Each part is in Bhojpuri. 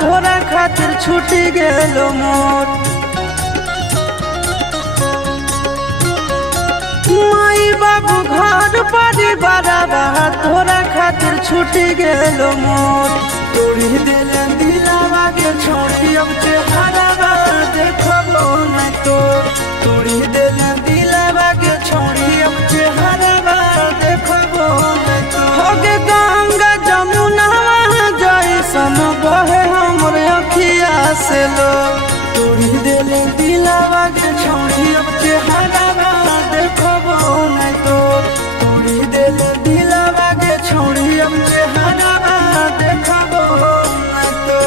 तोरा खातिर छूटी गेलो मोर। माई बाबू घर परिवार तोरा खातिर छूटी गेलो मोर। तोड़ी दिले दिलावा के छोड़ी अब चेहरा देखबो नहीं तो। तोड़ी दिले दिलावा के छोड़ी अब चेहरा देखबो नहीं तो। होगे गंगा जमुना जैसन बहे हमर अखिया से लो। तोड़ी दिले दिलावा के छोड़ी अब चेहरा देखबो नहीं तो। तोड़ी दिले दिलावा के छोड़ी अब चेहरा देखबो नहीं तो।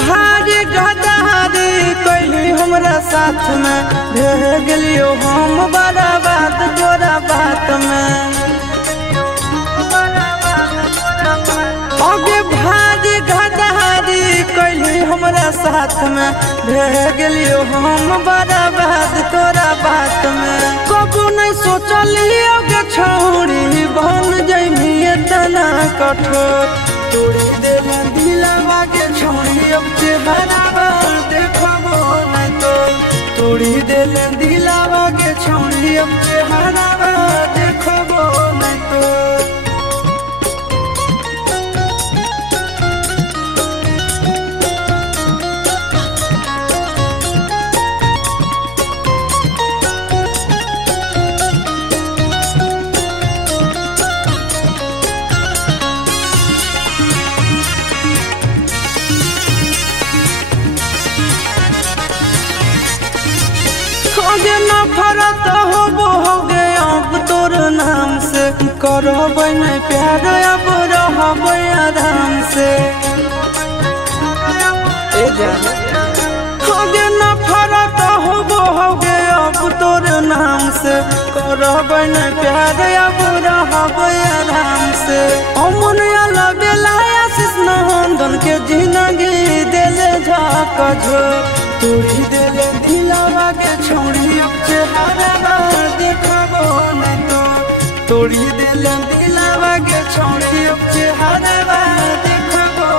भारी गदारी कैली हमरा साथ में रह गेलियो हम बड़ा बात तोरा बात में। आगे भारी गदारी कैली हमरा साथ में रह गेलियो हम बड़ा बात तोरा बात में। कबू नहीं सोचलियो के छोड़ी बन जइमी इतना कठोर। तोड़ी दिले दिलावा के छोड़ी अब चेहरा देखबो नहीं तो। तोड़ी दिले दिलावा के छोड़ी अब चेहरा देखबो नहीं तो। होगे नफरत होगे अब तोर नाम से। करबै नहीं प्यार अब रहबै आराम से। होगे नफरत होगे अब तोर नाम से। करबै नहीं प्यार अब रहबै आराम से। अमन अलग आशीष नंदन के जिंदगी दिले झाका झोर। तोड़ी दिले दिलावा के छोड़ी अब चेहरा देखबो नहीं तो। तोड़ी दिले दिलावा के छोड़ी अब चेहरा देखबो।